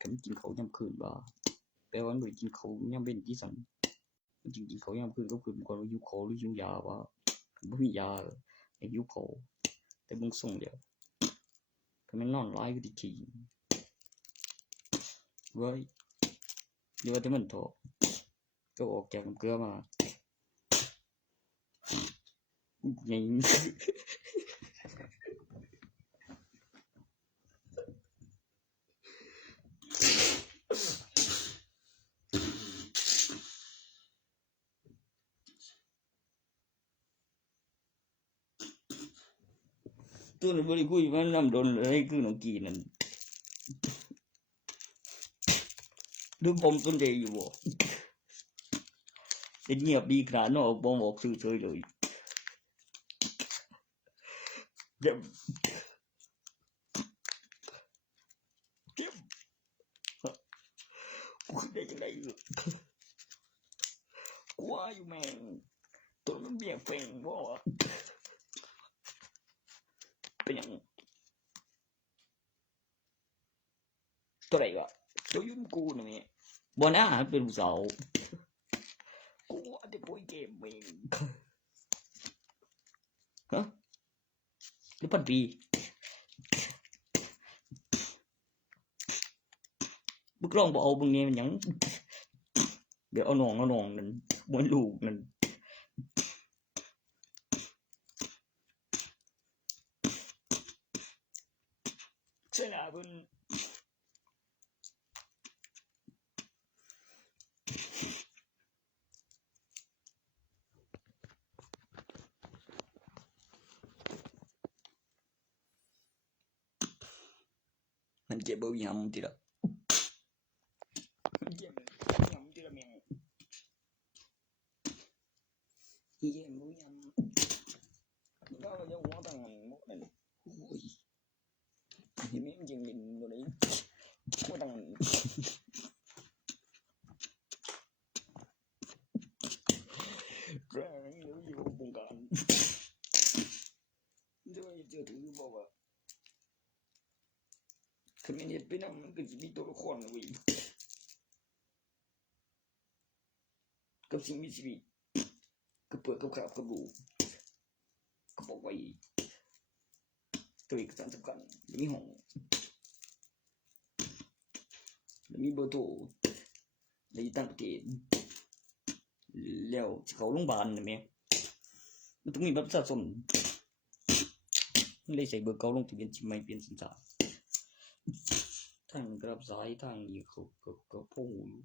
คันกินข้าวยามคืนว่าแปลว่ามันบ่ได้กินข้าวยามเว้นติซั่นมันกินข้าวยามคืนก็คือก่อนว่าหิวข้าวหรือหิวยาว่าบ่มียาให้หิวข้าวแต่เบิ่งทรงแล้วคันแม่นนอนหลายก็สิขี้เว้ยเดี๋ยวแต่มันเถาะก็ออกจากน้ำเกลือมาไงตัวนั้นบ่ได้คุยมันน้ำดนเลยคือน้องกีนั่นดูผมต้นเดอยู่บ่เป็นเงียบดีขนาดนั้นบ่บอกซื่อเฉยเลยเจ็บกูได้จังได๋กูว่าอยู่แม่งตัวมันเบี้ยเฟ่งบ่เป็นหยังตัวใดวะตัวยุ่มกูน่ะแม่บ่น่าเป็นผู้สาวกูว่าแต่ป่วยเกมแม่งฮะหรือพันปีบึกลองบ่เอาเบิ่งแน่มันหยังเดี๋ยวเอาน้องนั่นบ่ลูกนั่นใช่ล่ะเพิ่นมันเจ็บบ่ยำติล่ะมันเจ็บยำติล่ะแม่งอีเจ็บบ่ยำนี่ก็จะหัวตั้งบ่นั่นโอ้ยนี่แม่งจริงๆบ่ได้หัวตั้งแรงอยู่วงการจะว่าเจอถือบ่ว่าคือมันเฮ็ดไปนำมันก็สิมีตัวละครเว้ยกับสิ่งมีชีวิตก็เปิดกับขาบกับลูกก็บอกไว้ตัวเอกสารสำคัญมีห้องมีเบอร์โทรในต่างประเทศแล้วสิเข้าโรงพยาบาลน่ะแม่มันต้องมีบัตรประชาชนเลยใส่เบอร์เก่าลงทะเบียนสิใหม่เปลี่ยนสัญชาติทางกรับสายทางนี้เขาก็พงอยู่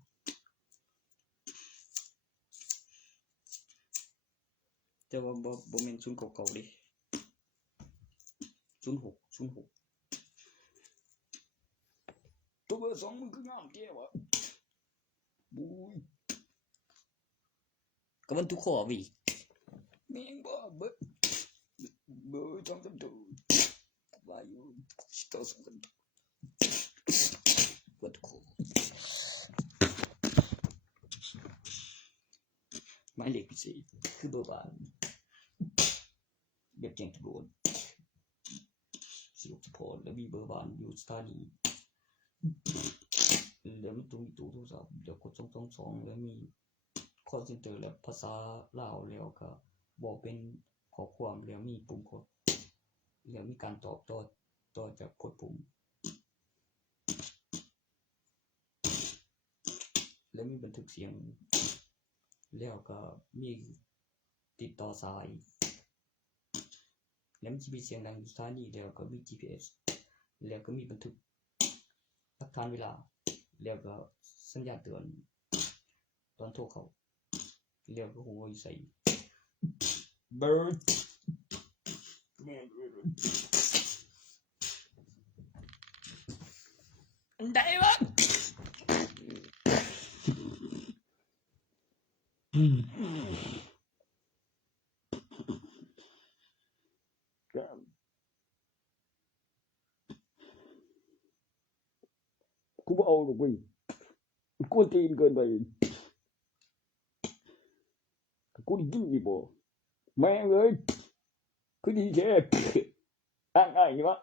แต่ว่าบ่แม่น099เด้06ตัวเบอร์2มันคืองามแท้วะบุ้ยก็มันทุกข้อวิแม่งบ่เบอร์2กันตัวว่าอยู่2กันบ่ทุกข้อหมายเลขพิเศษคือเบอร์บ้านแบบแจ้งตำรวจสิบพอแล้วมีเบอร์บ้านอยู่สถานีแล้วมันต้องมีตู้โทรศัพท์เดี๋ยวกด222แล้วมี call center แล้วภาษาลาวแล้วก็บอกเป็นข้อความแล้วมีปุ่มกดแล้วมีการตอบต่อจากกดปุ่มแล้วมีบันทึกเสียงแล้วก็มีติดต่อสายแล้วมี GPS เสียงดังอยู่สถานีแล้วก็มี GPS แล้วก็มีบันทึกหลักฐานเวลาแล้วก็สัญญาณเตือนตอนโทรเข้าแล้วก็ฮู้ว่าอยู่ไสเบิร์ดแม่นอันใดวะกูบ่เอาหรอกเว้ยกูตีนเกินไปกูได้ยินอีบ่แม่งเอ้ยคือดีแท้อ้างๆวะ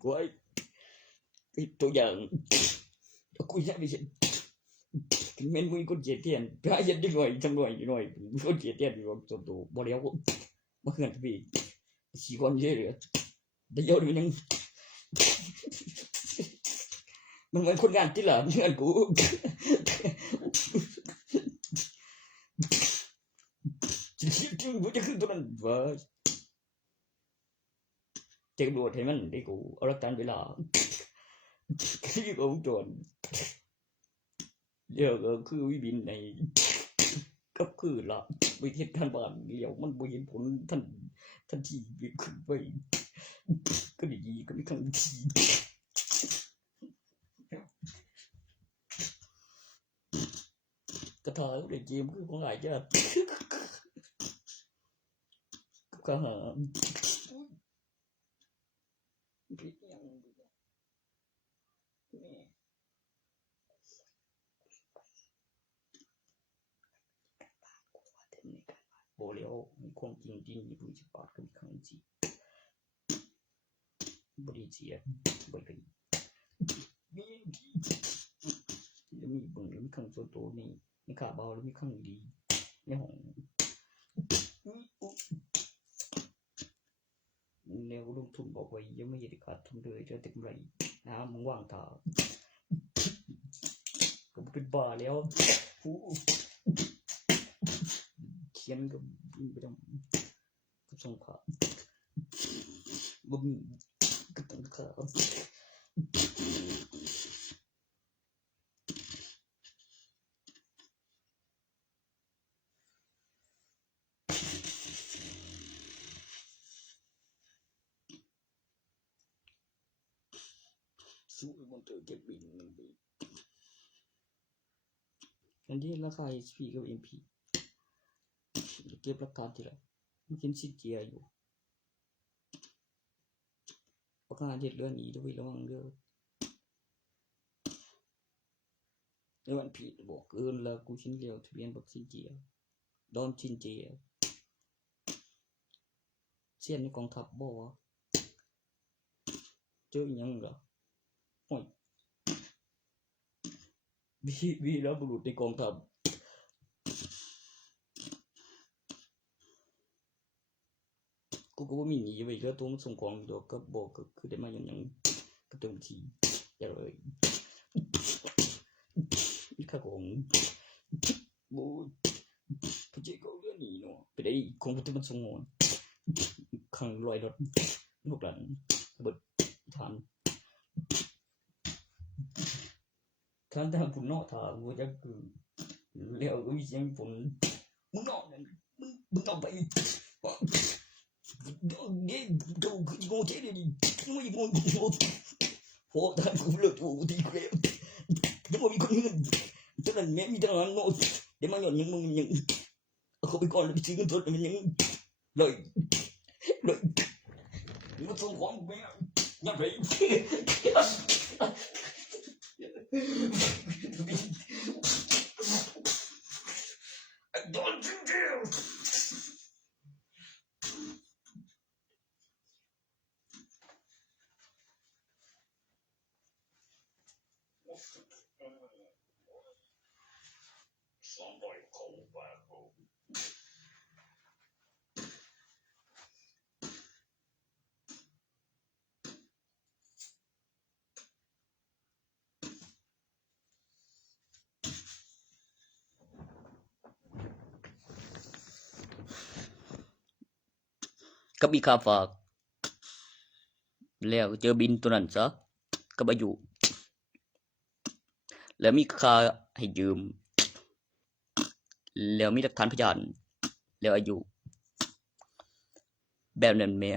โว้ย ตัวอย่างกูอยากได้เห็นถึงแม้นมึงคนเจียดเตียนไปหาเฮ็ดได้หน่อยจังหน่อยคนเจียดเตียนอยู่ตัวโตบ่แล้วบ่เฮือนพี่สิก่อนเยอะเลยได้ยอดมันยังมันเหมือนคนงานที่ล่ะเฮือนกูจึงบ่จะขึ้นตัวนั้นว่าจะโดดให้มันได้กูเอาหลักฐานเวลาคือก็วงจรเดี๋ยวก็คือวิบินในก็คือละไปเฮ็ดการบ้านเลี้ยวมันบ่เห็นผลทันทีขึ้นไปก็ดีก็มีครั้งทีกระทาได้เกมคือของหลายจ้ะก็หาบ่แล้วความจริงจริงนี่ผู้สิปาดก็มีครั้งทีบ่ได้เสียบ่ได้มีเบิ่งมีครั้งส่วนตัวนี่มีค่าเบาแล้วมีครั้งดีในห้องแนวลงทุนบอกไว้ยังไม่ได้ขาดทุนเลยจะแต่กำไรมึงว่างท่าก็เป็นบ้าแล้วเขียนก็ไปทำก็ส่งข่าวบ่มีก็ต้องข่าวสู้มันเถอะเก็บบินมันไปอันนี้ราคา HP กับ MP เก็บหลักฐานทีละมันกินสิเจียอยู่ประกาศเฮ็ดเรื่องนี้ด้วยระวังเด้อแล้วมันผิดบอกเกินแล้วกูชิ้นเดียวทะเบียนบักสิเจียดอนชินเจียเสียนในกองทัพบ่วะเจออีหยังล่ะโอ้ยวีรบุรุษในกองทัพกูก็บ่มีหนีไว้แล้วตัวมันส่งของดอกก็บอกก็คือได้มาอย่างก็เต็มที่อย่าเลยอีกข้าของบ่ผู้เจ้าก็เรื่องนี้เนาะไปได้ของที่มันส่งงอนขังลอยรถลูกหลานเบิดถามคันแต่ผู้นอกถามว่าจะคือแล้วก็มีเสียงฝนมึงนอกนั่นมึงต้องไปเนี่ยดูงงเท่ดิไม่งงโหท่านกูเลิกกูดีกว่ายังมีคนเงินฉะนั้นแม่มีทางงงเดี๋ยวมันยังมึงยังเขาไปก่อนไปซื้อเงินสดมันยังเลยมันส่งของแม่ยังไงDon't you dare! Somebody call back home. ก็มีค่าฝากแล้วเจอบินตัวนั้นซะก็บ่อยู่แล้วมีค่าให้ยืมแล้วมีหลักฐานพยานแล้วอายุแบบนั้นแม่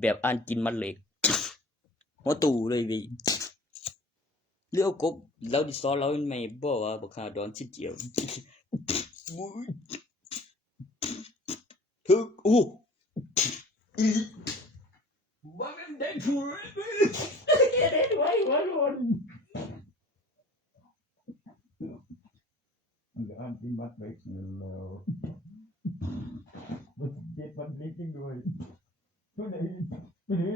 แบบอ่านกินมันเล็กหัวตู่เลยวิเลี้ยวกบแล้วดิสอนเราไม่บอกว่าบ่ค่าดอนสิเจียวถึกโอ้บ่แม่นได้ถูกได้ไว้ว่าโดนมันอ่านกินมัดเล็กแล้วมันเจ็บมันเล็กจริงด้วยตัวไหนตัวนี้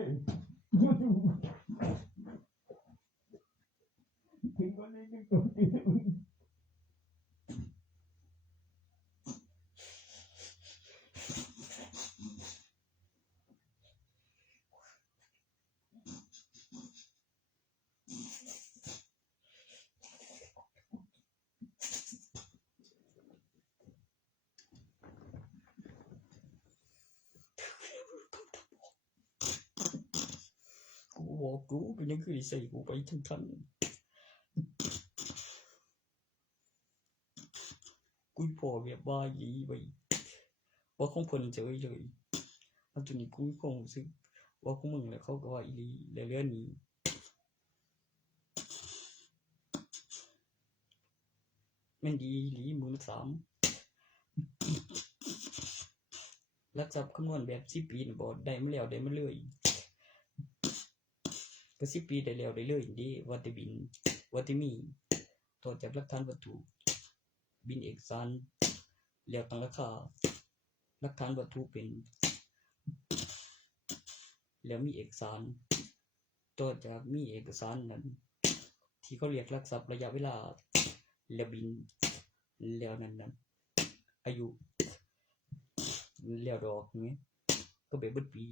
ถึงวันนี้ยังตัวบอกกูเป็นยังคือใส่กูไปทั้งทันกูพอแบบว่ายีไปว่าของเพิ่นเฉยอันตัวนี้กูคงรู้สึกว่าของมึงแล้วเขาก็ว่าอีหลีแล้วเรื่องนี้มันดีอีหลีมือ3หลักทรัพย์คำนวณแบบ10ปีน่ะบ่ได้มาแล้วได้มาเลยก็10ปีได้แล้วได้เลยเด้ว่าแต่บินว่าแต่มีต่อจากหลักฐานวัตถุบินเอกสารแล้วตั้งราคาหลักฐานวัตถุเป็นแล้วมีเอกสารต่อจากมีเอกสารนั้นที่เขาเรียกหลักทรัพย์ระยะเวลาแล้วบินแล้วนั้นอายุแล้วดอกนี้ก็ไปเบิดปี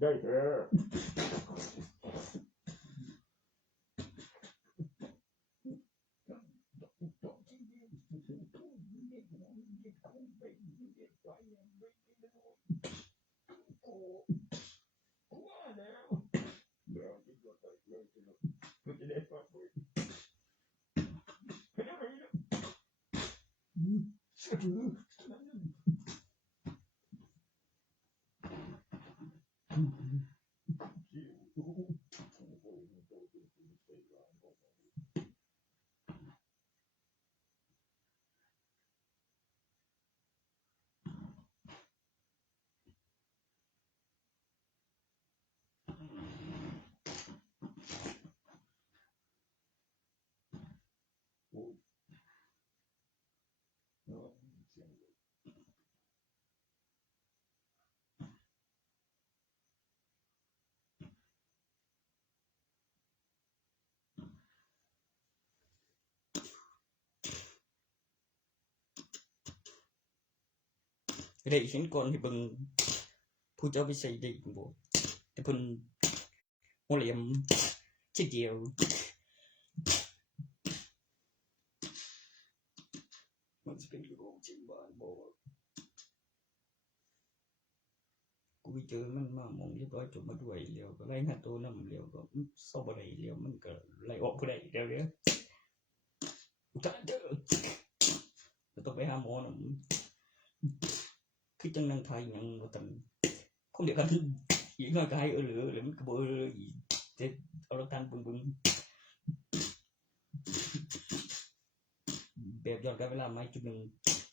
ได้เด้อได้เห็นก่อนให้เบิ่งผู้เจ้าไปใส่ได้บ่แต่เพิ่นหัวเหลี่ยมทีเดียวมันสิเป็นโรงจริงบ้านบ่กูไปเจอมันมามองเรียบร้อยจบมาด้วยแล้วก็รายงานตัวนำแล้วก็สอบบ่ได้แล้วมันก็ไล่ออกบ่ได้แล้วเด้ออุทานเด้อต้องไปหาหมอนำคือจังนั่งทายหยังบ่ตันคงเดียวกันอีกหน่อยก็ให้เหลือแล้วมันก็บ่อีกแต่เอาหลักฐานเบิ่งแบบย้อนกลับเวลามาจุดนึง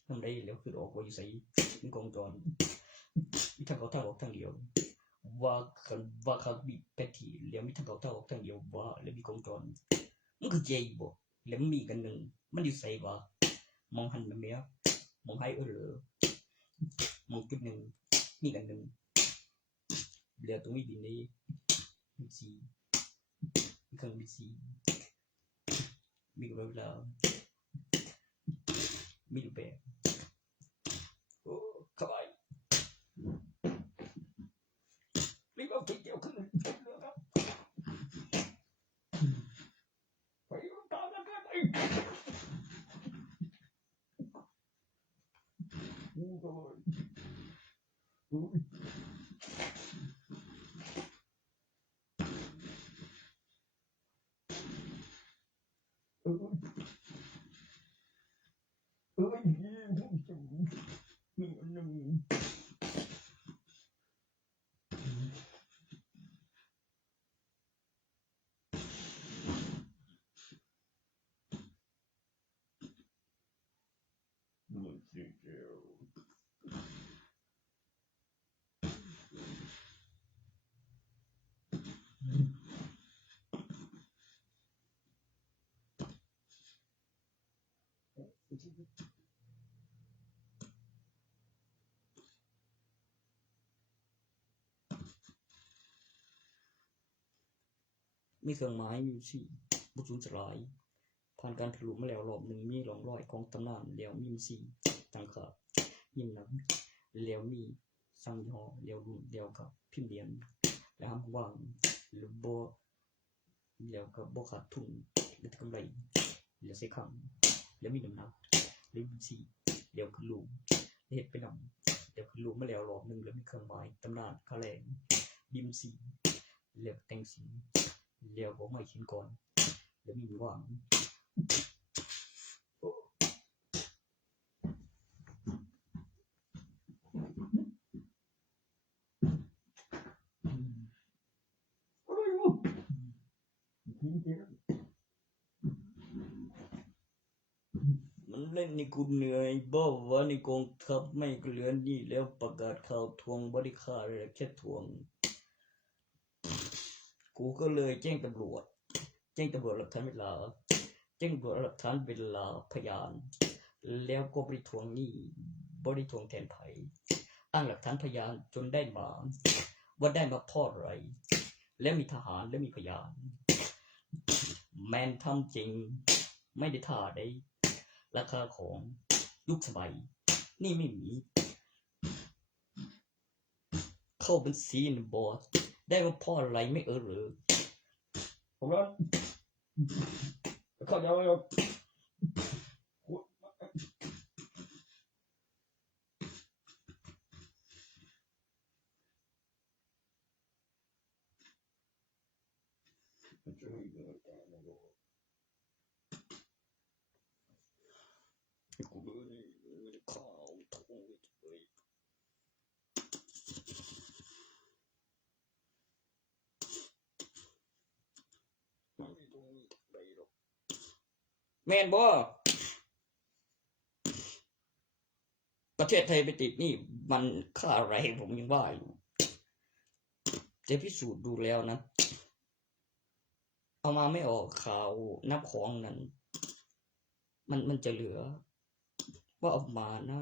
นำได้แล้วคือออกว่าอยู่ไสเป็นกองจรมีทางเข้าทางออกทางเดียวว่าคันมีแพทที่แล้วมีทางเข้าทางออกทางเดียวว่าแล้วมีกองจรมันคือใจบ่แล้วมันมีกันนึงมันอยู่ไสบ่มองหันแม่มองให้เหลือมองจุดนึงมีกันนึงแล้วตรงนี้บินได้มีสีมีเครื่องมีสีมีเวลามีรูปแบบโอ้สบายรีบเอาเกี่ยวขึ้นเรือครับไปตามแล้วกันโอ้โห มีเครื่องหมายมีสี่บุสูญสลายผ่านการทะลุมาแล้วรอบหนึ่งมีร่องรอยของตำนานแล้วมีสี่ต่างขายิมนั้นแล้วมีสังหอแล้วรุ่นแล้วกับพิมพ์เหรียญแล้วห้ามวางหรือบ่แล้วก็บ่ขาดทุนหรือกำไรแล้วใส่คำแล้วมีน้ำหนักแล้วมีสี่แล้วคือลูกเฮ็ดไปนำแล้วคือลูกมาแล้วรอบหนึ่งแล้วมีเครื่องหมายตำนานค่าแรงบิมสี่แล้วแต่งสีแล้วก็ไม่ชิ้นก่อนแล้วมีวางมันเล่นในกูเหนื่อยบ่ว่าในกองทัพไม่ก็เหลือนี่แล้วประกาศข่าวทวงบริค่าเลยแค่ทวงกูก็เลยแจ้งตำรวจหลักฐานเวลาแจ้งตำรวจหลักฐานเวลาพยานแล้วก็บริทวงหนี้บริทวงแทนไผอ้างหลักฐานพยานจนได้มาว่าได้มาเพราะอะไรและมีทหารและมีพยานแมนทำจริงไม่ได้ท่าได้ราคาของยุคสมัยนี่ไม่มีเข้าเป็นซีนบอสได้มาเพราะอะไรไม่หรือผมว่าเข้าใจไหมครับกูเลยข่าวทงเลยแมนบ่ประเทศไทยไปติดนี่มันค่าอะไรผมยังว่าอยู่จะพิสูจน์ดูแล้วนะเอามาไม่ออกข่าวนับของนั้นมันจะเหลือว่าออกมานะ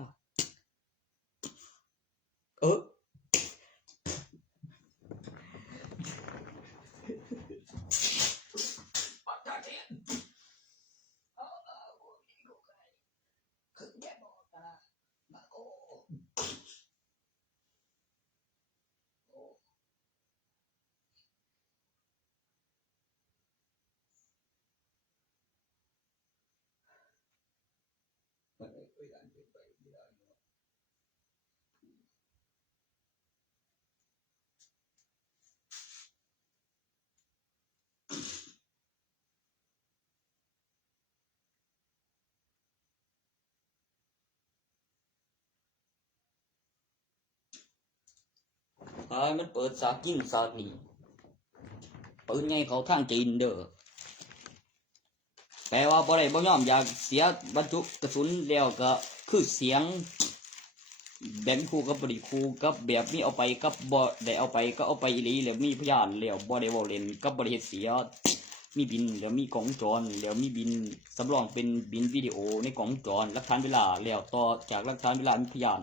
มันเปิดสากินสานี่ปืนไงเขาทางจีนเด้อแปลว่าบ่ได้บ่ยอมอยากเสียบรรจุกระสุนแล้วก็คือเสียงแบบคู่กับบริคู่กับแบบนี้เอาไปกับบ่ได้เอาไปก็เอาไปอีหลีแล้วมีพยานแล้วบ่ได้เว้าเล่นกับบ่ได้เฮ็ดเสียมีบินแล้วมีกล้องจรแล้วมีบินสำรองเป็นบินวิดีโอในกล้องจรหลักฐานเวลาแล้วต่อจากหลักฐานเวลามีพยาน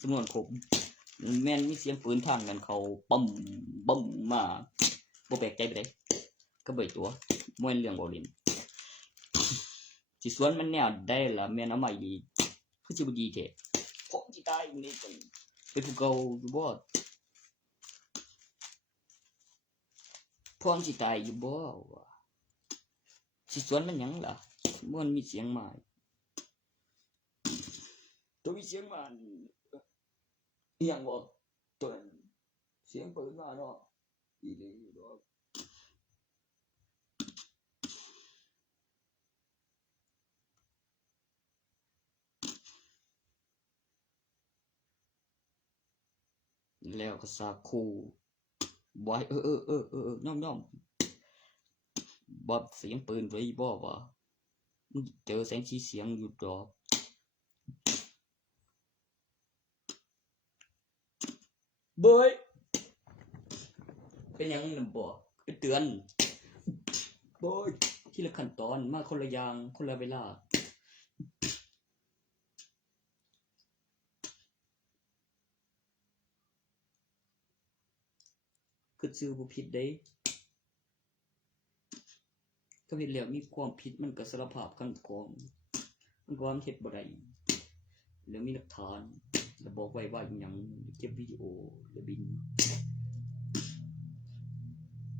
จำนวนครบแม่นมีเสียงปืนทางนั้นเขาปั๊มปั๊มมาบ่แปลกใจไปได้ก็เบิดตัวมวยเรื่องบ่เล่นสิสวนมันแนวได้ล่ะแม่นเอามาอีคือสิบ่ดีแท้ผมสิตายอยู่นี่เป็นผู้เก่าอยู่บ่พร้อมสิตายอยู่บ่วะสิสวนมันหยังล่ะมันมีเสียงมาตัวมีเสียงมาอีหยังบ่ตัวนั้นเสียงปืนมาเนาะอีหลีดอกแล้วก็สาคูบ่ให้น้อมบ่เสียงปืนไว้บ่วะมึงเจอแสงสีเสียงอยู่ดอกเบยเป็นหยังนำบ่ไปเตือนเบยทีละขั้นตอนมาคนละอย่างคนละเวลาคือซื้อบ่ผิดเด้ ก็เห็นแล้วมีความผิดมันก็สารภาพกันก่อนมันก็เฮ็ดบ่ได้แล้วมีหลักฐานแล้วบอกไว้ว่าอย่างเก็บวิดีโอแล้วบิน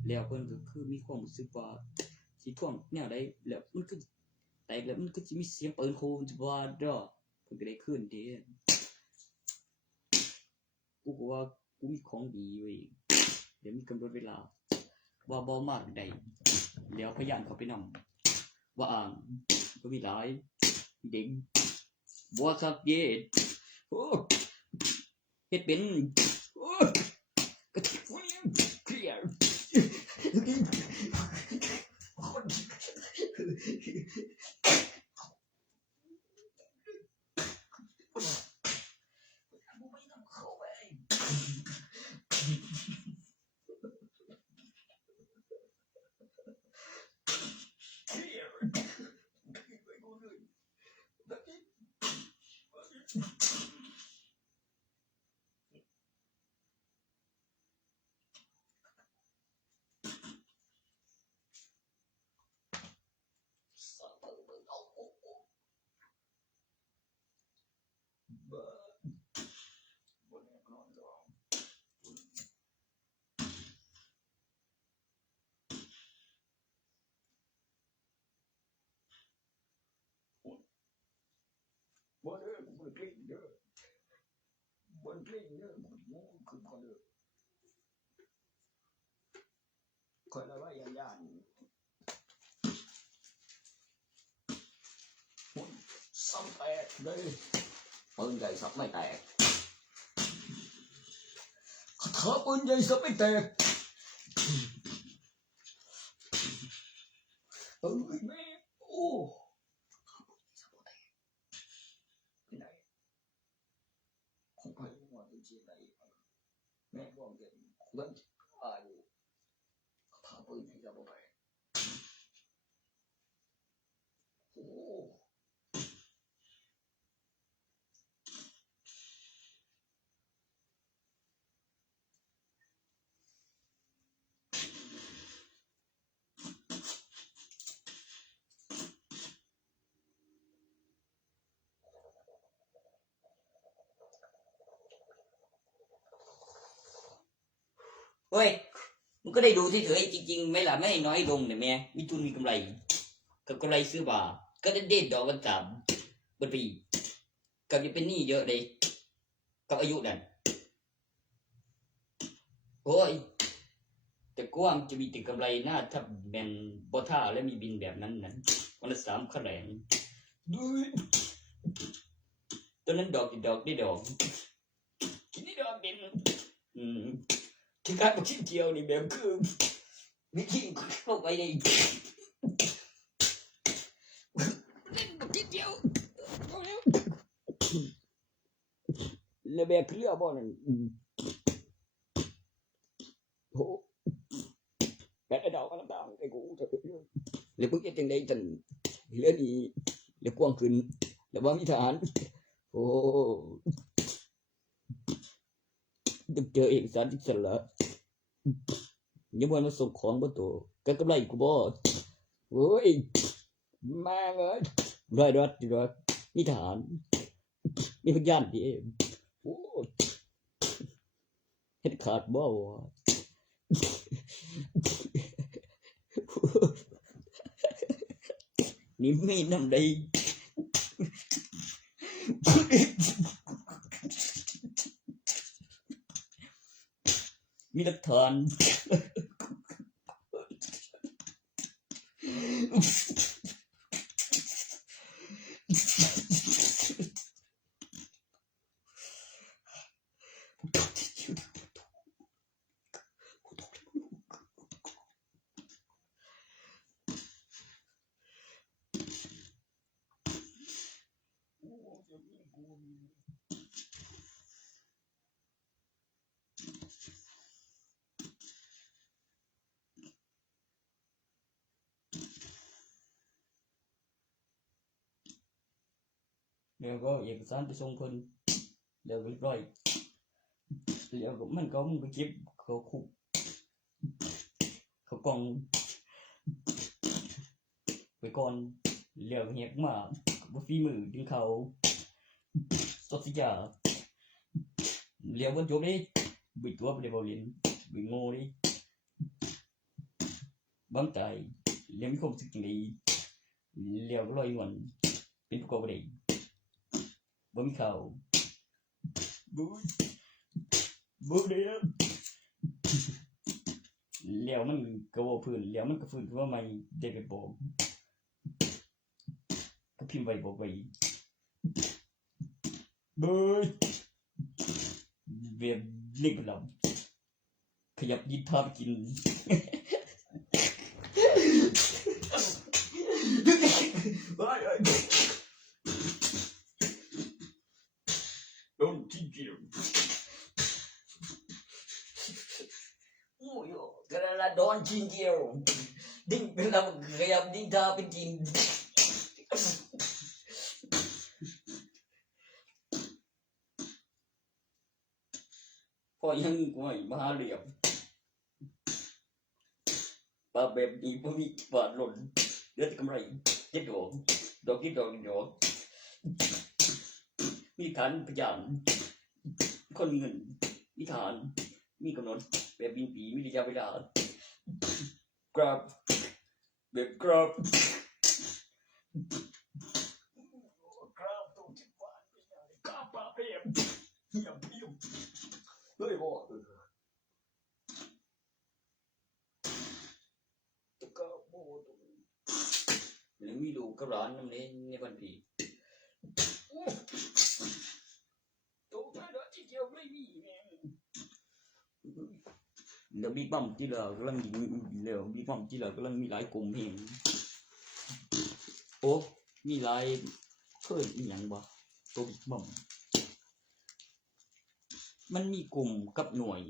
แล้วเพิ่นก็คือมีความรู้สึกว่าสิท่วงแนวใดแล้วมันก็แตกแล้วมันก็สิมีเสียงปืนโคมว่าเด้อเพิ่นก็ได้คืนเด้กูก็ว่ากูมีของดีเว้ยเดี๋ยวมีกำหนดเวลาว่าบ่มากใดแล้วพยานเขาไปนำว่าอ่างก็มีหลายเด็กบ่สักเย็ดโอ้เฮ็ดเป็นโอ้กระติกฝุ่นเคลียร์บ่เด้อบ่กลิ้งเด้อบ่กลิ้งเด้อบ่คือคนเด้อคนละว่าย่านซ้ำแตกเลยปืนใหญ่สับไม่แตกถ้าปืนใหญ่สับไม่แตกแม่โอ้ไหนของใครว่าจะเจียไหนแม่บอกเด็กเล่นอายุถ้าปืนใหญ่สับไม่แตกโอ้เฮ้ยมันก็ได้ดูเฉยๆจริงๆไม่ล่ะไม่น้อยลงเนี่ยแม่มีทุนมีกำไรกับกำไรซื้อบ่าก็ได้เด็ดดอกกัน3 ปีกับจะเป็นหนี้เยอะเลยกับอายุนั่นโอ้ยแต่กว้างจะมีแต่กำไรหน้าถ้าแมนบอท่าและมีบินแบบนั้นวันละ3 คะแนนด้วยตอนนั้นดอกได้ดอกกินได้ดอกบินที่การมาชิ้นเดียวนี่แบบคือวิธีเข้าไปในเล่นมาชิ้นเดียวแล้วแบบเคลือบอลนั่นโหแบบไอ้ดอกต่างๆไอ้กูเถอะแล้วพึ่งจะจังได้จังเรื่องนี้แล้วกว้างขึ้นแล้วว่ามีฐานโอ้ดึกเจอเอกสารที่สละยังวันมาส่งของบนตัวกันกำไรกูบ่โอ้ยมาเงยรอดมีฐานมีพยานดีโอ้เฮ็ดขาดบ่วะนี่ไม่นำได้มีหลักฐานแล้วก็เอกสารไปส่งคนเดี๋ยวเรียบร้อยแล้วก็มันก็มึงไปเก็บเขาคุกเขากล่อง ก่อนเลี้ยวเฮียกมาบ่ฝีมือดึงเขาสดสิจ้าเลี้ยวบ่จบดิบิดตัวไปได้บ่เล่นบิดโง่ดิบังใจเลี้ยวมีความรู้สึกจังได๋เลี้ยวก็ลอยนวลเป็นผู้ก่อบ่ได้บ่มีเขาบ่ได้เลี้ยวมันก็บ่พื้นเลี้ยวมันก็ฟื้นขึ้นมาใหม่ได้ไปบอกก็พิมพ์ไว้บอกไว้เบ้ยเวียนเล็กลำขยับยินพาไปกินโดนจริงจริงโอ้ยกระละโดนจริงจริงดิ้งเป็นลำขยับยินพาไปกินพอยังไม่มาเรียบปลาแบบนี้พอมีบาทหล่นเลือดกำไรเจ็ดดอกกินดอกหยอกมีฐานพยานคนเงินมีฐานมีกำหนดแบบบินปีมีระยะเวลากราบแบบกราบตรงที่บ้านกราบปลาแบบอย่าพิมพ์เฮ้ยบอกตะกาโบแล้วมีดูกระร้านน้ำเล่นในวันปีตัวแค่ที่เกี่ยวไม่มีเดี๋ยวบิ๊กบัมที่เรากำลังยิงเร็วบิ๊กบัมที่เรากำลังมีหลายกลุ่มเห็นโอ้มีหลายเพิ่มอีกอย่างบ่ตัวบิ๊กบัมมันมีกลุ่มกับหน่วย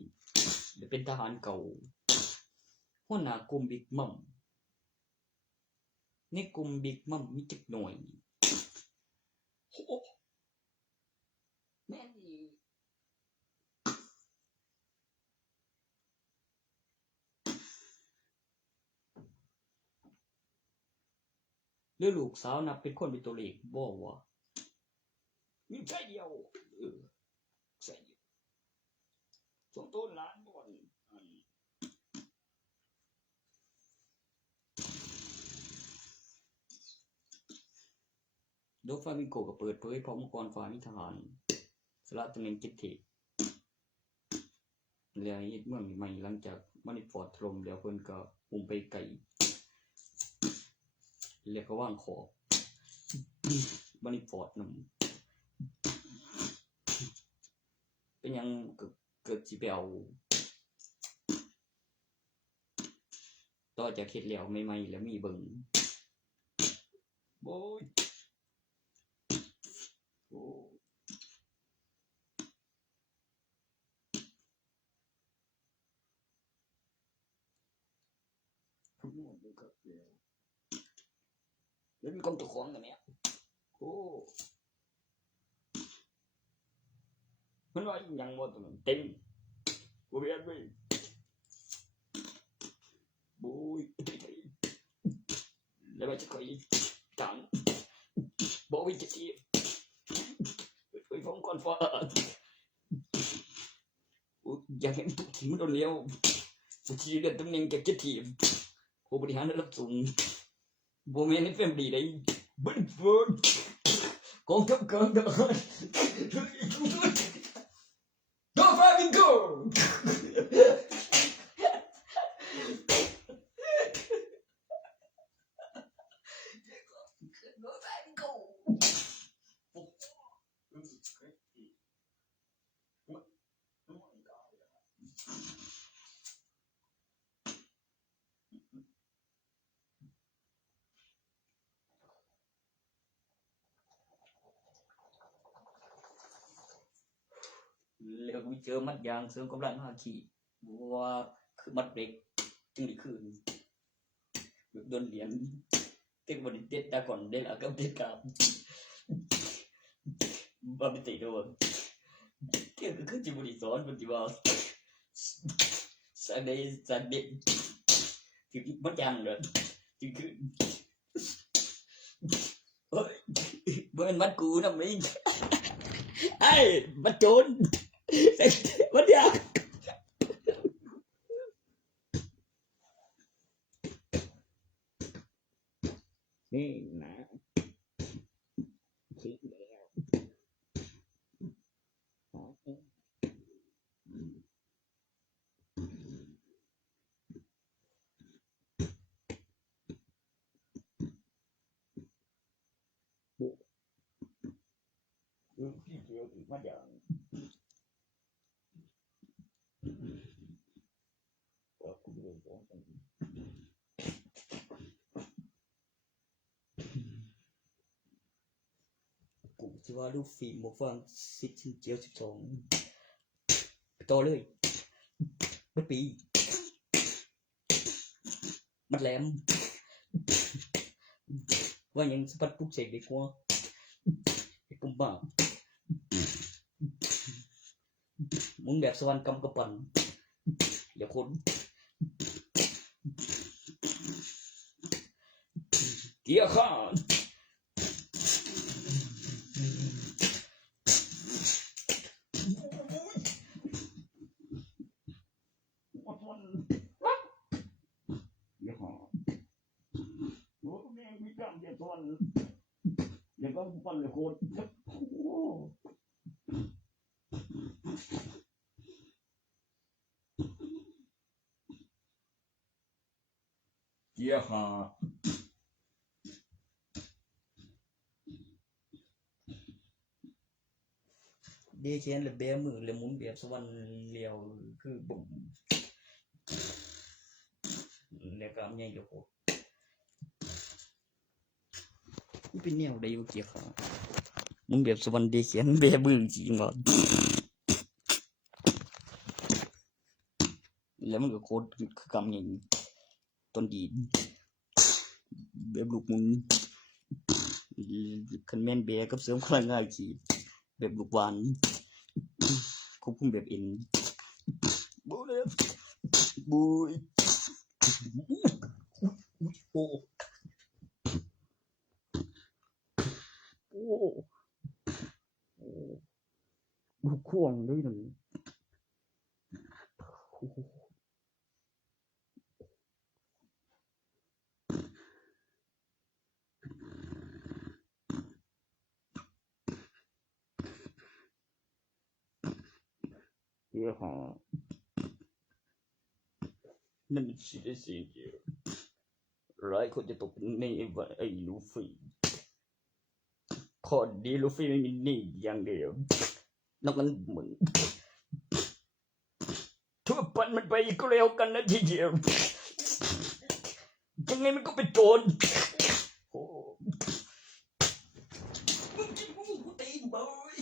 หรือเป็นทหารเก่าหัวหน้ากลุ่มบิ๊กมัมในกลุ่มบิ๊กมัมมีจักหน่วยโอ้แม่นี่หรือลูกสาวนับเป็นคนเป็นตัวเลขบ่วะมีแค่เดียวใช่ช่วงต้นล้านก่อนโดฟามิโกก็เปิดเผยพร้อมองค์กรฝ่ายนิทหารสละตำแหน่งกิตติแล้วยึดเมืองใหม่หลังจากมานิฟอร์ดถล่มแล้วเพิ่นก็มุ่งไปไกลเรียกว่างขอบมานิฟอร์ดนำเป็นยังเกิดสิไปเอาต่อจากเฮ็ดแล้วใหม่ๆแล้วมีเบิ่งโอ้ยโอ้ทุกอย่างเป็นกับแล้วมีความตะของกันเนี่ยโอ้มันว่ายังบ่ตัวนั้นเต็มบ่เบียดเว้ยโอ้ยแล้วมันจะค่อยจังบ่วิจิตรไปฟ้องก่อนฟ้าอยากเห็นทีมมันเร็วทีเดือนตำแหน่งจากทีมผู้บริหารระดับสูงโบแมนในแฟมลี่ได้บันเฟิร์นกองทัพกลางทหารโดฟามิโกแล้วก็เจอมัดยางเสริมกำลังหาขี่ว่าคือมัดเด็กจึงได้คืนโดนเหรียญเต็มบริเตตาก่อนได้ละกับเด็กกับบาบิติโดนเที่ยงคือจิบุริสอนมันจิว่าสันเดย์ถึงมัดยางเลยจึงคือ เฮ้ยบ่แม่นมันกูนำอีกไอ้มันโจรมันอยากนี่นะคิดแล้วพี่เดียวอีกมาอย่างก็กูเรียนของกันกูสิว่าลูกฟิล์มบ่ฟังสิชิ้นเจียว12ต่อเลยมันปีมันแหลมว่ายังสะพัดปลุกเสกดีกว่าไอ้กุมบ้ามึงแบบสวรรค์กำกะปันอย่าคนเกียร์ข้าอย่างก็ฟันเลยโคตรเกียร์หาเดเชนเลยแบมือเลยหมุนแบบสวรรค์เลียวคือบุ่มแล้วก็ใหญ่อยู่โคตรนี่เป็นแนวใดอยู่เกียร์หามึงแบบสวรรค์เดเชนแบมือจริงบ่แล้วมันก็โคตรคือกำใหญ่ต้นดีแบบลูกมุนคันแม่นแบกับเสริมพลังง่ายสิแบบลูกหวานควบคุมแบบเอ็นบ่เลยบุยโอ้โอ้บุกข่วงด้วยนั่นเดี๋ยวหานั่นสิได้สิเดียวหลายคนจะตกในไอ้ลูฟี่ข้อดีลูฟี่ไม่มีนี่อย่างเดียวนอกนั้นมึงทั่วปันมันไปก็แล้วกันนะทีเดียวยังไงมันก็เป็นโจรโอ้มึงกินกูตีนบ่อย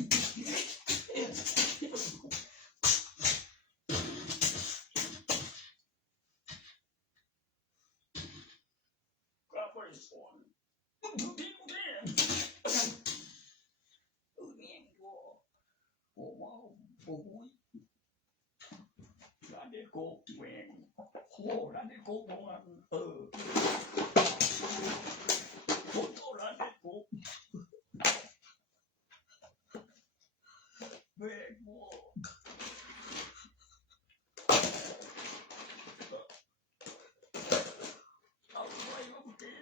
ก็บ่ได้สอนมึงอยู่ดีกูแท้แม่งบ่โอ้ว้าวโอ้ยร้านเด็กโกแม่งโหร้านเด็กโกบ่ว่าโตร้านเด็กโกแม่งบ่เอาไว้ว่าเมื่อกี้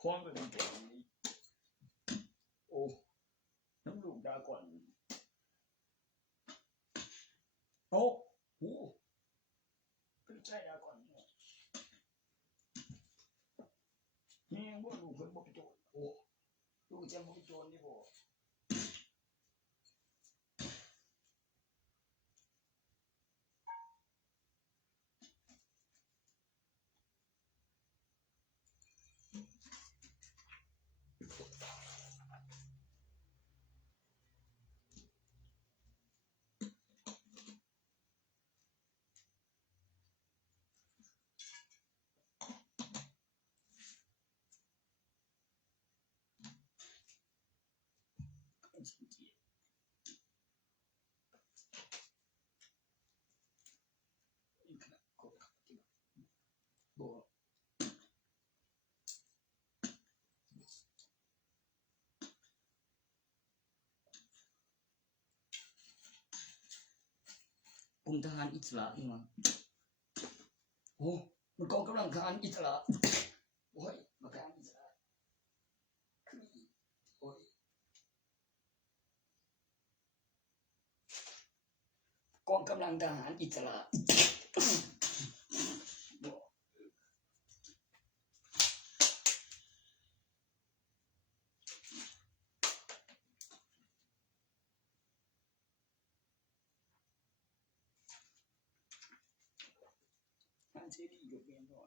พร้อมกันแก่นี้โอ้น้ำลูกดาก่อนโอ้โหเป็นใจดาก่อนนี่บ่ลูกเพิ่นบ่ไปโจรโอ้ลูกจะบ่ไปโจรนี่บ่ กลุ่มทหารอิสระนี่มาโอ้มันกองกำลังทหารอิสระโอ้ยมาทหารอิสระคือโอ้ยกองกำลังทหารอิสระเสรีอยู่เพียงพอ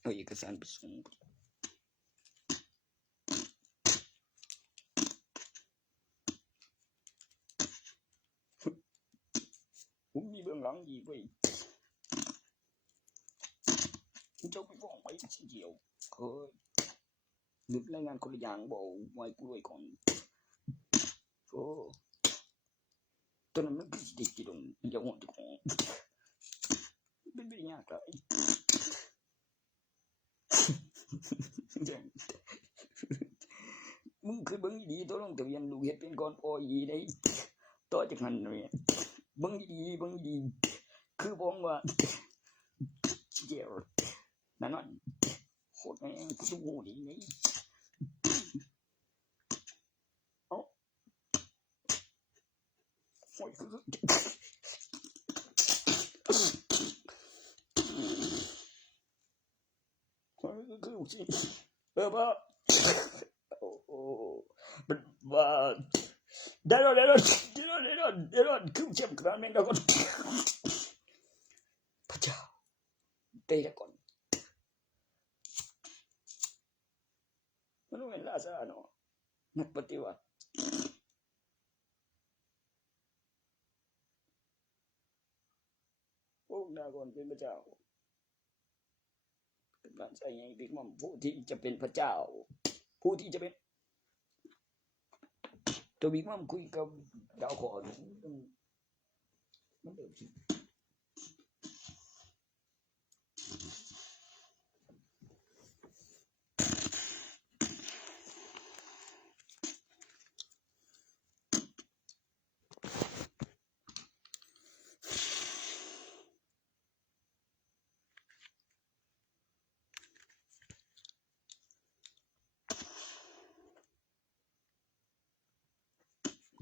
เอาเอกสารไปส่งผมมีเบื้องหลังอีกเว้ยเจ้าไปฟ้องไปสิเดียวนึกรายงานคนละอย่างบอกไว้กูด้วยก่อนโอ้ตอนนั้นมันคือเด็กจีดงอย่าห่วงเจ้าของเป็นไปได้ยากเลยมึงเคยเบิ่งดีตัวลงทะเบียนลูกเฮ็ดเป็นก่อนพออีได้ต่อจากนั้นเนี่ยเบิ่งดีคือบอกว่าเดี๋ยวนั่นโคตรแม่งกูดูดีนี่เอ้าโอ้ยคือสิบ่โอ้ว่าเดี๋ยวคือเจ็บกระแม่นแล้วก็พระเจ้าเตะก่อนมันเป็นราชาเนาะนักปฏิวัติพวกดาก่อนเป็นพระเจ้าเป็นการใช้ไงบิ๊กมัมผู้ที่จะเป็นพระเจ้าผู้ที่จะเป็นตัวบิ๊กมัมคุยกับดาวขอนมันเดิมสิ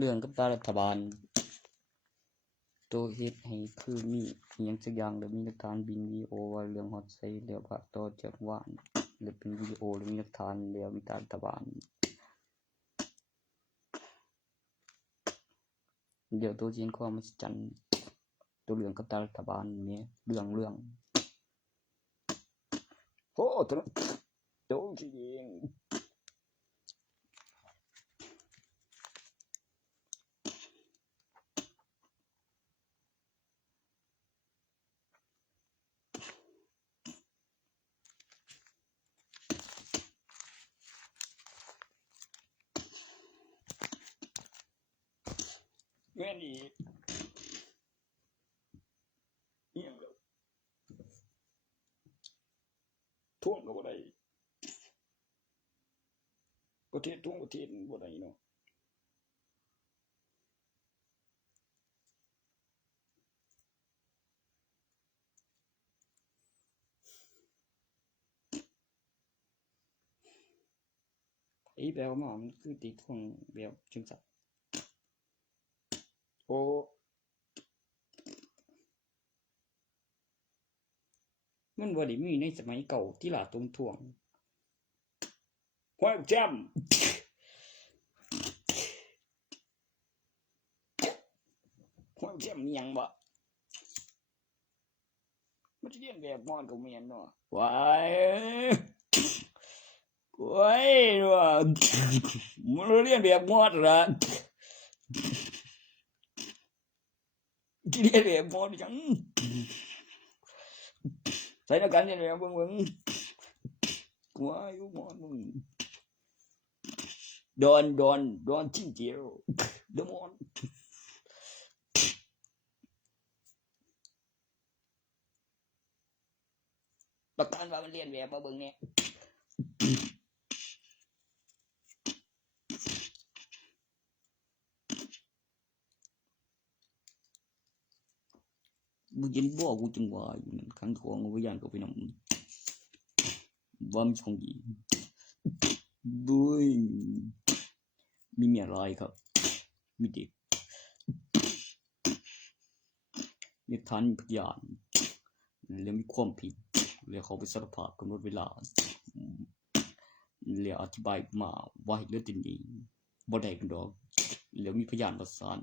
เรื่องกับรัฐบาลตัวเฮ็ดให้คือมีอิหยังสักอย่างแล้วมีหลักฐานบินวิดีโอว่าเรื่องฮอตไซแล้วภาคต่อจากว่านหรือเป็นวิดีโอหรือมีหลักฐานแล้วมีรัฐบาลเดี๋ยวตัวจริงความมหัศจรรย์ตัวเรื่องกับรัฐบาลเนี่ยเรื่องโอ้ตัวจริงแม่นี่เนี่ยท่วงก็บ่ได้ประเทศท่วงประเทศบ่ได้เนาะไอ้แบบว่ามันคือติดท่วงแบบจังซั่นโอ้มันบ่ได้มีในสมัยเก่าที่ล่ะตรงท่วงห้อยแจ่มห้อยแจ่มอีหยังบ่มันสิเรียนแบบมอนก็แม่นเนาะว้ายโอ้ยว่ามันเรียนแบบมอดล่ะสิเรียนแบบมอดจังใส่หน้ากันเรียนแบบเบิ่งกลัวอยู่มอดมึงดอนจริงเจียวเดมอน หลักฐานว่ามันเรียนแบบมาเบิ่งแน่มึงเห็นบ่กูจังว่าอยู่นั่นขังทองเอาไว้ย่านก็ไปนำว่ามีของดีบุ้ยมีเมียหลายครับมีเด็กมีฐานพยานแล้วมีความผิดแล้วเขาไปสารภาพกำหนดเวลาแล้วอธิบายมาว่าเรื่องนี้บ่ได้กันดอกแล้วมีพยานประสาน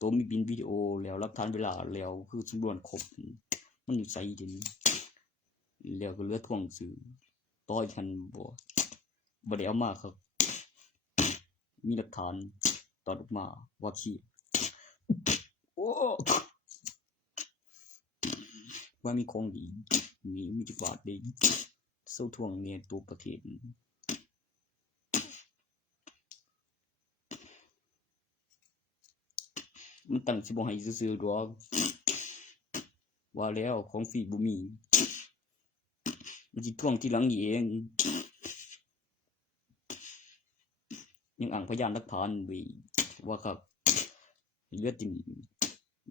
ตัวมีบินวิดีโอแล้วหลักฐานเวลาแล้วคือสำนวนครบมันอยู่ไสดินแล้วก็เหลือทวงซื้อต่อฉันบ่ได้เอามาครับมีหลักฐานตอนออกมาว่าขี้โอ้ว่ามีของดีมีจักบาทดีเซาทวงเนี่ยตัวประเทศมันตั้งสิบ่ให้ซื่อๆดอกว่าแล้วของฟรีบ่มีมันสิทวงทีหลังเองยังอ้างพยานหลักฐานไว้ว่าครับเหลือจริง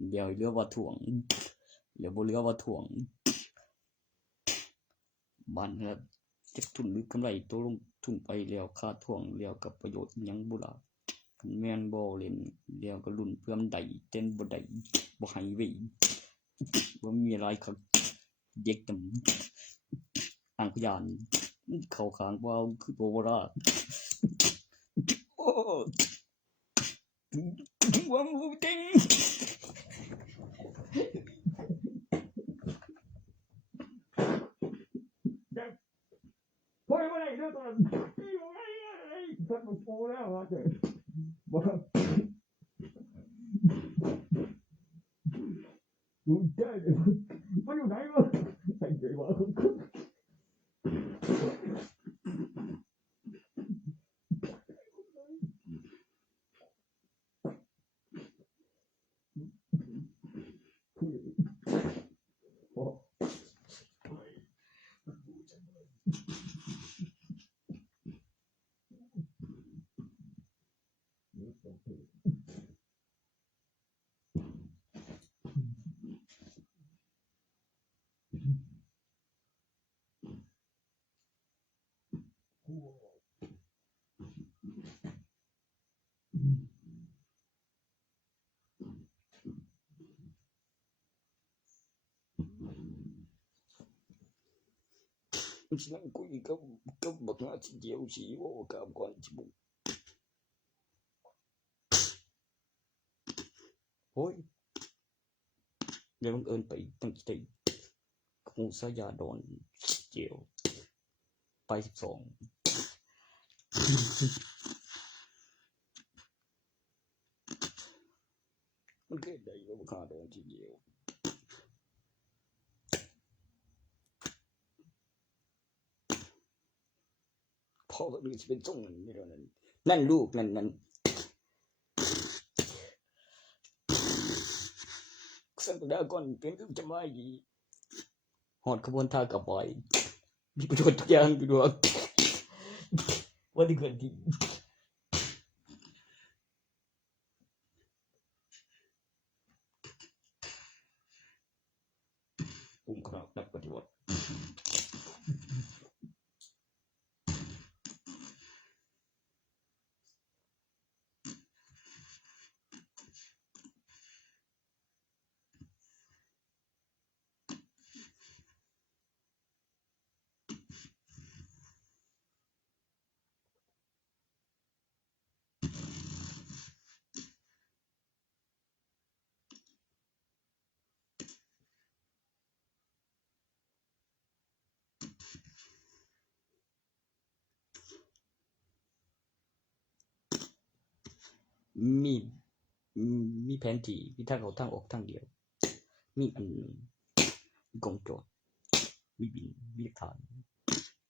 เดี๋ยวเหลือว่าทวงแล้วบ่เหลือว่าทวงบ้านครับจักทุนหรือกำไรตกลงทุนไปแล้วค่าทวงแล้วกับประโยชน์หยังบ่ล่ะคันแม่นบ่เล่นแล้วก็ลุ้นเพื่อมันได้เต้นบ่ได้บ่ให้ไว้บ่มีอะไรครับเด็กนำอ้างพยานเข้าข้างว่าคือบ่ราโอ้ว่าบ่เต็งบ่ได้เด้อตอนพี่บ่ได้สักมันโตแล้วว่าเด้อบ่อยู่ได้มันอยู่ไหนวะใส่ใจว่าฉันนั่งคุยกับบักหน้าสิเดียวสิว่ากับก่อนสิบุโอ้ยแล้วบังเอิญไปตั้งใจคงสยาดอนเจียวไป12มันเกิดได้ว่าบักหน้าดอนสิเดียวพ่อก็มีสิเป็นส่งนี่เท่านั้นนั่นลูกนั่นสัปดาห์ก่อนเป็นคือจะมาอีหอดขบวนท่ากลับไปมีประโยชน์ทุกอย่างอยู่ด้วยว่าที่เกิดที่ครับนักปฏิวัติมีแผนที่มีทางเข้าทางออกทางเดียวมีอันกองโจรมีบินมีหลักฐาน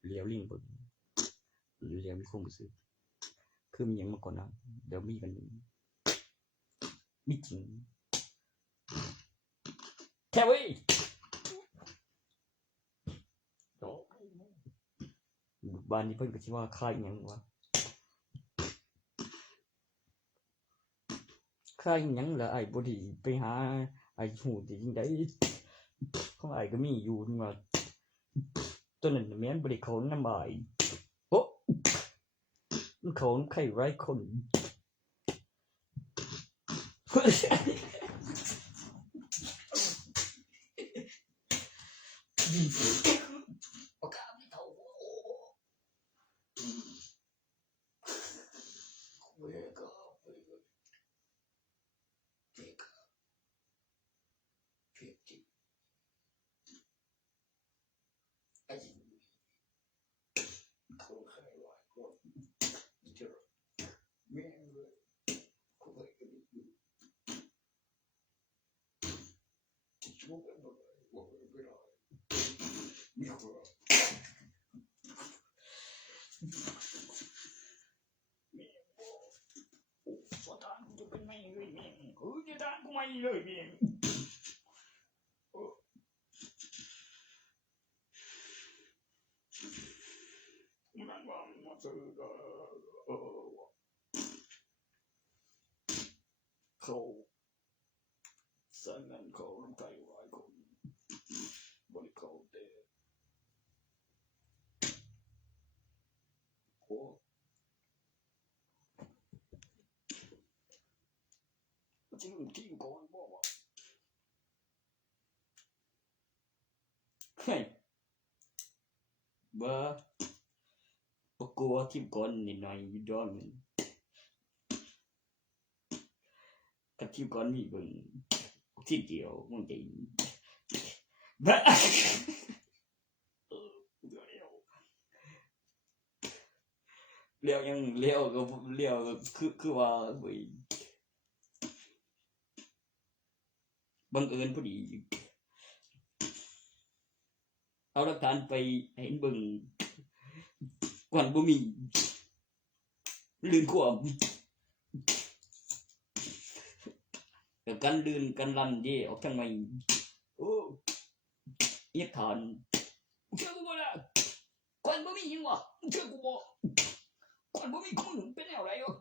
เลี้ยวลิงเบิ่งเลี้ยวมีความรู้สึกคือมีหยังมาก่อนนะเดี๋ยวมีกันมีจริงแค่เว้ย บ้านนี้เพิ่นก็สิว่าค่ายหยังวะค่ายหยังล่ะไอ้บ่ได้ไปหาไอ้ฮู้ได้จังได๋ของไอ้ก็มีอยู่นั่นว่าตัวนั้นแม่นบ่ได้เข้านำอ้ายโอ้มันเข้านำใครหลายคนเขาสร้างงานเขาลงไทยหลายคนบ่ได้เข้าแต่โอ้จริงทีมก่อนบ่ว่าเฮ้ยบ่กลัวทีมก่อนนิดหน่อยอยู่ดอนกับทีมก่อนมีเบิ่งทีเดียวมันจะบ้าเลี้ยวยังเลี้ยวก็เลี้ยวคือว่าเว้ยบังเอิญพอดีเอาหลักฐานไปเห็นเบิ่งก่อนบ่มีลื่นความกันลื่นกันลั่นเด้ออกทางไหนโอ้เอียดฐานเชื่อกูบ่ล่ะก่อนบ่มีหยังวะเชื่อกูบ่ก่อนบ่มีของมึงเป็นแนวไรอ่ะ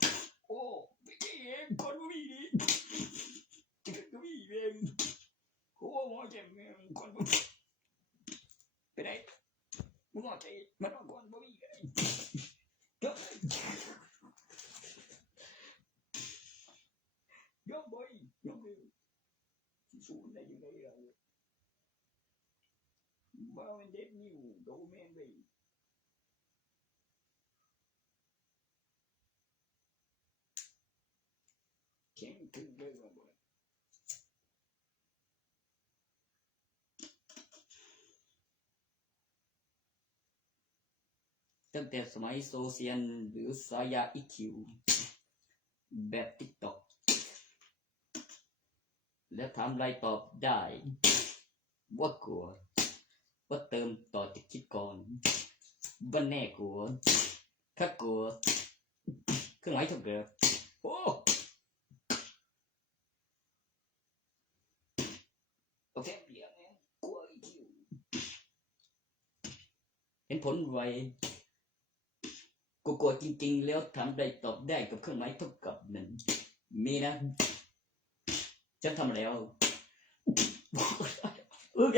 โอ้ไม่เก่งก่อนบ่มีดิเชื่อกูมีเองโอ้หมอเจ็บก่อนบ่ไปไหนมึงว่าใจมันก่อนบ่มีกันก็ยอมบ่ยอมเลยสู้ได้ยังไงล่ะบ่เป็นเด็กนิวโดแม่นเว้ยแข็งถึงเลยว่าบ่ตั้งแต่สมัยโซเชียลหรือสายาอีคิวแบบ TikTok แล้วถามอะไรตอบได้ว่ากลัวว่าเติมต่อจากคิดก่อนว่าแน่กลัวถ้ากลัวเครื่องหมายถูกเกิดโอ้โอเคเดี๋ยวนะกลัวอีคิวเห็นผลไวกลัวจริงๆแล้วถามได้ตอบได้กับเครื่องหมายเท่ากับหนึ่งมีนะฉันทำแล้วโอเค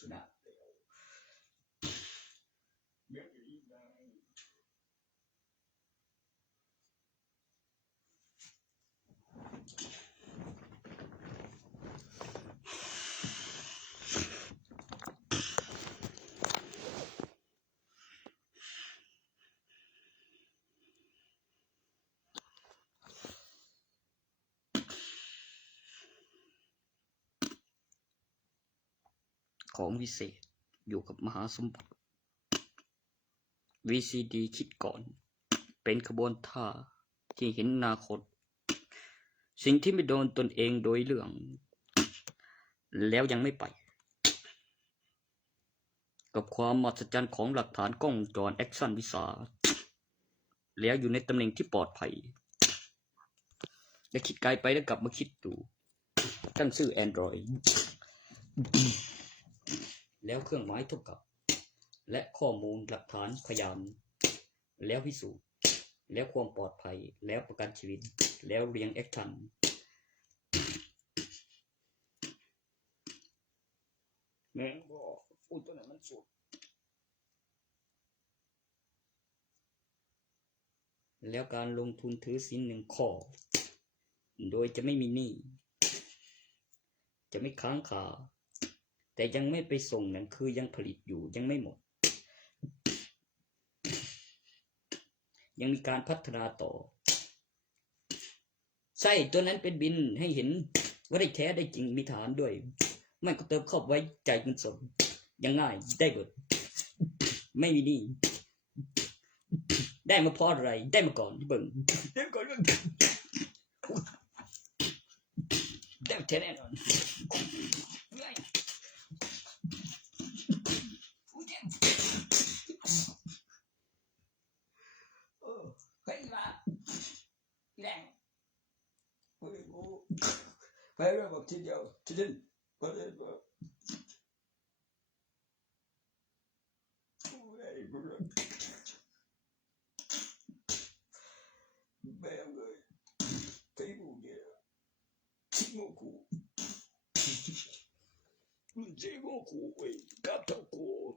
ชนะของวิเศษอยู่กับมหาสมบัติ VCD คิดก่อนเป็นขบวนท่าที่เห็นอนาคตสิ่งที่ไม่โดนตนเองโดยเรื่องแล้วยังไม่ไปกับความมหัศจรรย์ของหลักฐานกล้องวงจรแอคชั่นวิสาแล้วอยู่ในตำแหน่งที่ปลอดภัยและคิดไกลไปแล้วกลับมาคิดดูตั้งชื่อ Android แล้วเครื่องหมายเท่ากับและข้อมูลหลักฐานพยานแล้วพิสูจน์แล้วความปลอดภัยแล้วประกันชีวิตแล้วเรียงแอคชั่นแม่งบ่อุ้ยตัวนั้นมันสุดแล้วการลงทุนถือสิน1ข้อโดยจะไม่มีหนี้จะไม่ค้างคาแต่ยังไม่ไปส่งนั่นคือยังผลิตอยู่ยังไม่หมดยังมีการพัฒนาต่อใช่ตัวนั้นเป็นบินให้เห็นว่าได้แท้ได้จริงมีฐานด้วยมันก็เติมเข้าไว้จ่ายเงินสดยังง่ายได้เบิดไม่มีหนี้ได้มาเพราะอะไรได้มาก่อนเบิ่งได้ก่อนเบิ่งได้แท้แน่นอนPhải một chiếc dầu, chiếc đinh, có thể vào. Bé người, thấy buồn vậy, chiếc ngô cụ, chiếc ngô cụ vậy, cáp thảo cụ.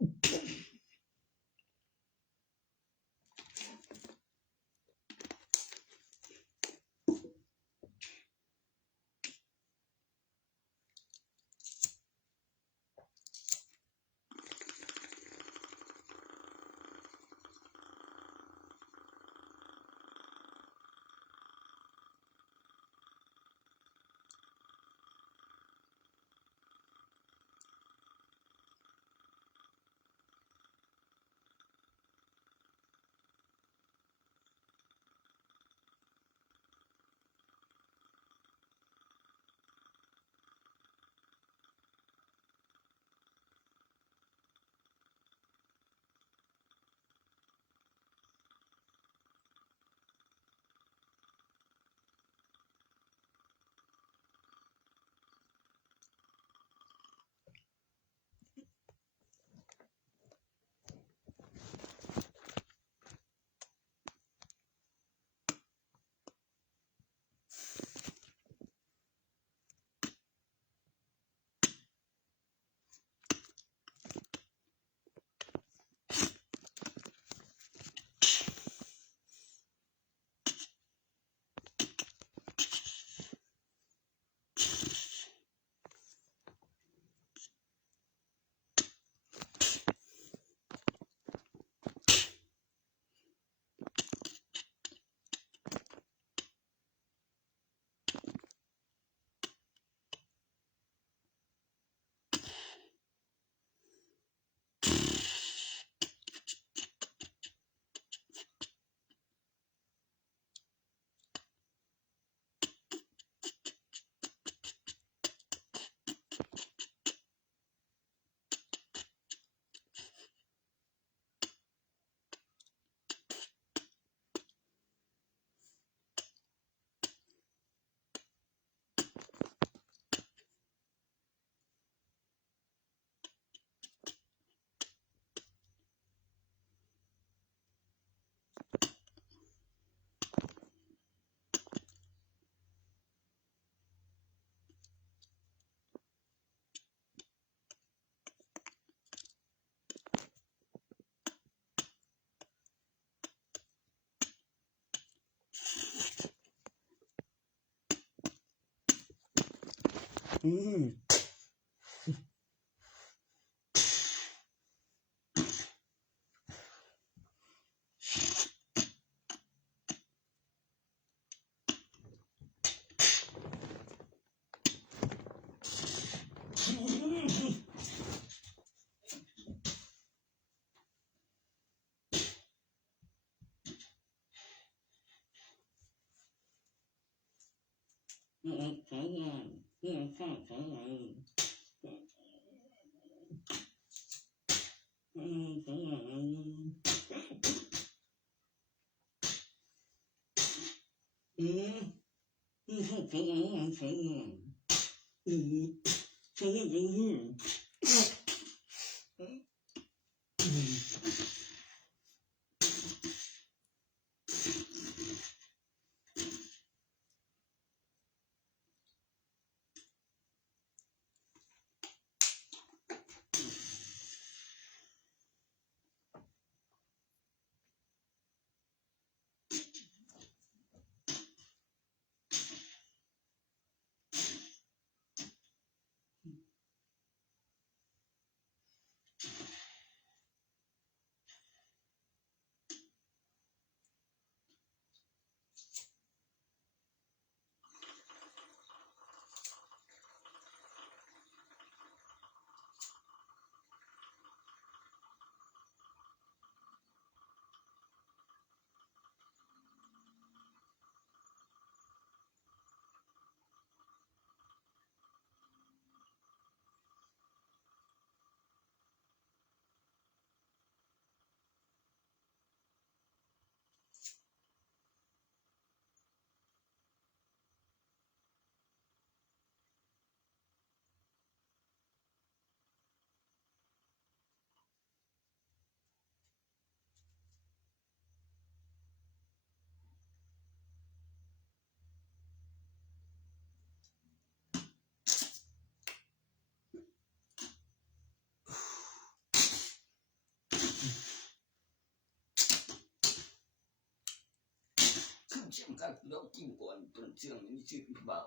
ชิมกับดอกจิ้มก่อนต้นเชื่องนี่ชื่อเบา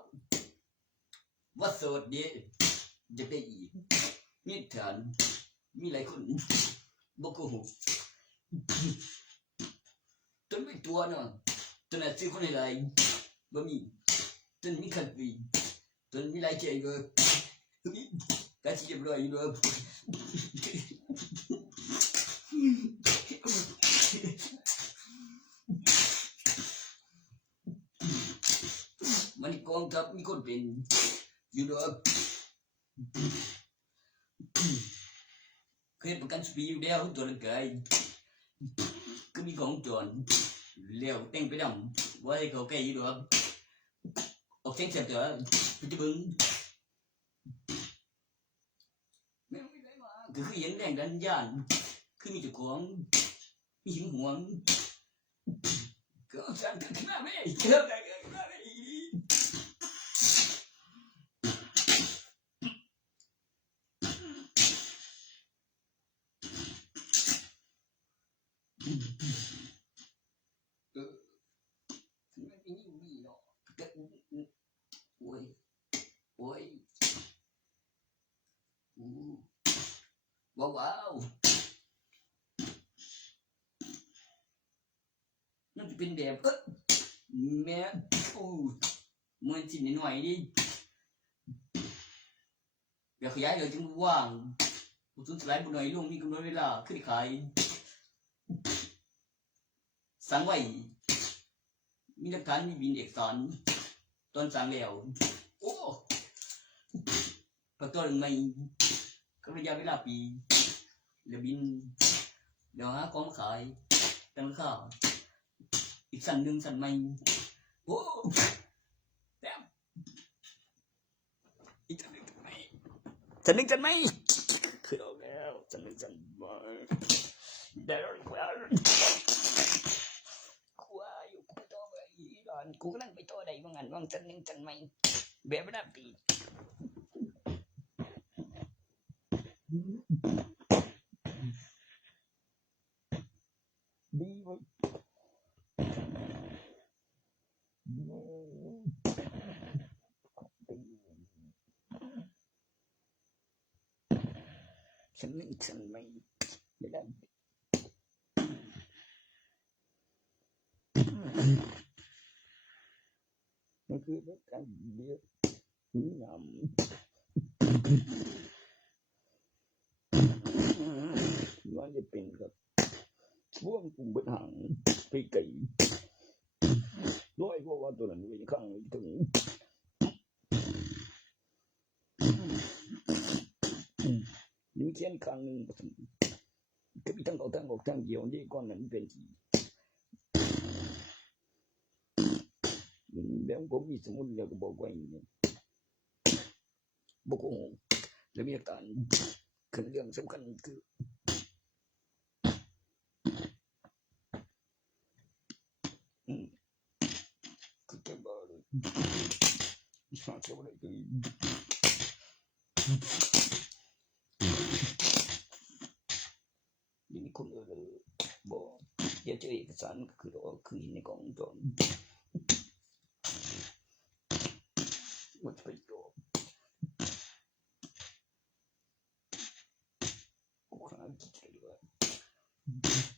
ว่าโสดเด้จะได้อีกมีฐานมีหลายคนบ่โกหกต้นไม่ตัวเนาะต้นน่ะชื่อคนหลายบ่มีต้นมีคันปีต้นมีหลายใจก็ก็สิเรียบร้อยอยู่เด้อมันกองทัพมีคนเป็นอยู่ดอกเคยประกันสปีอยู่แล้วตัวร่างกายก็มีของจรแล้วแต่งไปดำไว้เขาแก่อยู่ดอกออกเสียงเสียตัวจะบึงไม่ได้มาคือเห็นแรงดันยานคือมีเจ้าของมีหึงหวงก็สั่นขึ้นมาไม่เจ้าได้ขึ้นมาไม่ว้าวนั่นจะเป็นแบบแม่มันจินหน่อยดิเดี๋ยวขยายเดี๋ยวจึงว่างสุดท้ายบุญหน่อยลุงมีกำหนดเวลาขึ้นขายสั่งไว้มีหลักฐานมีบินเอกสารตอนสั่งแล้วโอ้ประตูหนึ่งไม่ก็ระยะเวลาปีเดี๋ยวบินเดี๋ยวหาของขายตั้งค่าอีกสั่นหนึ่งสั่นไม่โอ้แต้มอีกสั่นหนึ่งสั่นไม่สั่นหนึ่งสั่นไม่คือเอาแล้วสั่นหนึ่งสั่นไม่เดี๋ยวอยู่กูต่อไปหลอนกูกำลังไปต่อใดบางงานบางสั่นหนึ่งสั่นไม่แบบไม่ได้ปีดีเว้ยฉันไม่ได้มันคือเรื่องการเลี้ยงงามมันจะเป็นกับช่วงกลุ่มเบิดหางไปไก่ด้วยเพราะว่าตัวนั้นมีข้างถึงนิ้วเทียนข้างนึงก็มีทั้งออกทางเดียวนี่ก้อนนั้นเป็นที่แบบผมมีสมุนแล้วก็บอกไว้นี่บ่โกหก และมีอาการขึ้นเรื่องสำคัญคือแกบ้าเลยสร้างเกี่ยวอะไรกันมีคนบอกเดี๋ยวเจอเอกสารคือเราคือในกล่องจอนมันไปโยกกูข้างคิดเลยว่า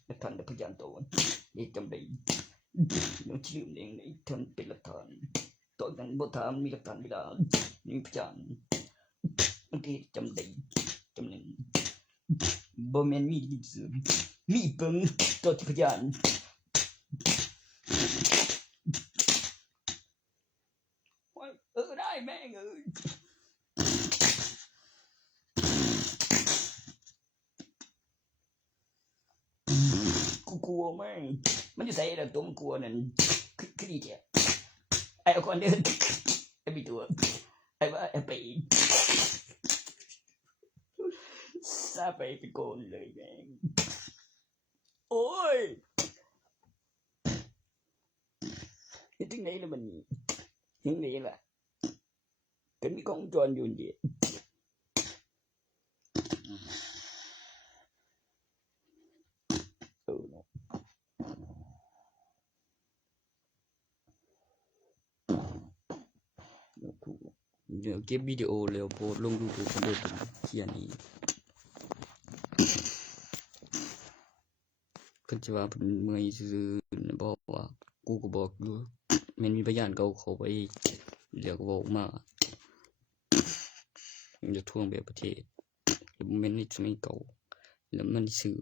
และท่านพยานตัวนี่จำได้น้องชื่อเองในท่านเป็นหลักฐานตอนนั้นบ่ถามมีหลักฐานเวลามีพยานบางทีจำได้จำหนึ่งบ่แม่นมีดิบซื้อมีเบิ่งตัวที่พยานได้แม่งเอ้ยกูกลัวแม่งมันจะใส่แล้วตัวมันกลัวนั่นคือดีเจ้าไอ้คนเดินไอ้มีตัวไอ้ว่าไอ้ไปซาไปเป็นโกนเลยแม่งโอ้ยถึงไหนแล้วมันถึงไหนล่ะกันมีกล้องจรอยู่นี่เดี๋ยวเก็บวิดีโอแล้วโพสลง YouTube คนเดียวเขียนนี้ก็จะว่าเป็นเมื่อยซื่อๆบอกว่ากูก็บอกอยู่แม่นมีพยานเขาไปเดี๋ยวก็บอกมาจะทวงแบบประเทศแล้วแม่นในสมัยเก่าแล้วมันสื่อ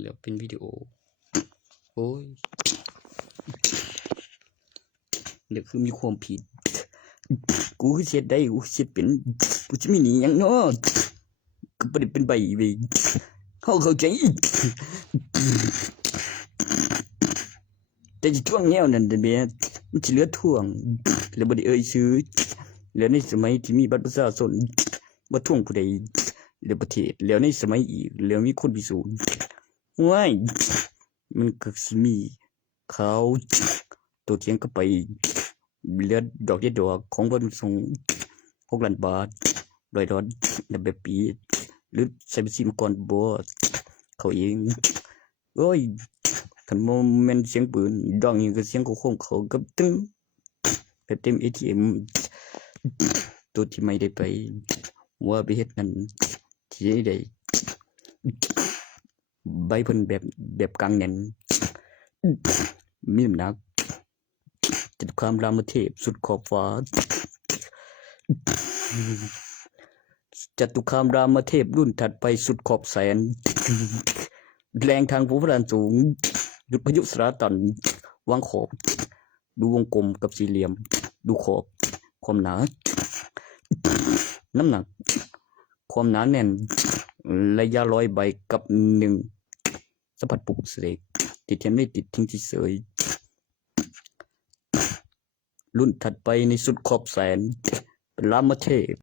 แล้วเป็นวิดีโอโอ้ยเดี๋ยวคือมีความผิดกูเช็ดได้กูเช็ดเป็นกูจะไม่หนียังเนาะก็ไม่ได้เป็นใบเว้ยเข้าใจแต่จะท่วงแนวนั่นแต่เบี้ยมันจะเหลือท่วงแล้วบ่ได้ซื้อแล้วในสมัยที่มีบัตรประชาชนบ่ท่วงผู้ใดแล้วประเทศแล้วในสมัยอีกแล้วมีคนพิสูจน์ว้ายมันก็สิมีเขาตัวเถียงก็ไปเหลือดอกของบริษัท6 ล้านบาท100 ดอลแล้วแบบปีหรือใช้บัญชีมาก่อนบ่เขาเองโอ้ยคันโมเมนต์เสียงปืนดองอย่างกับเสียงของเขากับตึ้งไปเต็ม ATM ตัวที่ไม่ได้ไปว่าไปเฮ็ดนั้นที่ได้ใบเพิ่นแบบกลางแน่นมีน้ำหนักจตุคามรามเทพสุดขอบฟ้าจตุคามรามเทพรุ่นถัดไปสุดขอบแสนแรงทางภูพานสูงหยุดพายุสราตันวางขอบดูวงกลมกับสี่เหลี่ยมดูขอบความหนาน้ำหนักความหนาแน่นระยะ100 ใบกับ1สัมผัสปลุกเสกติดเทียมไม่ติดทิ้งเฉยรุ่นถัดไปในสุดขอบแสนเป็นรามเทพ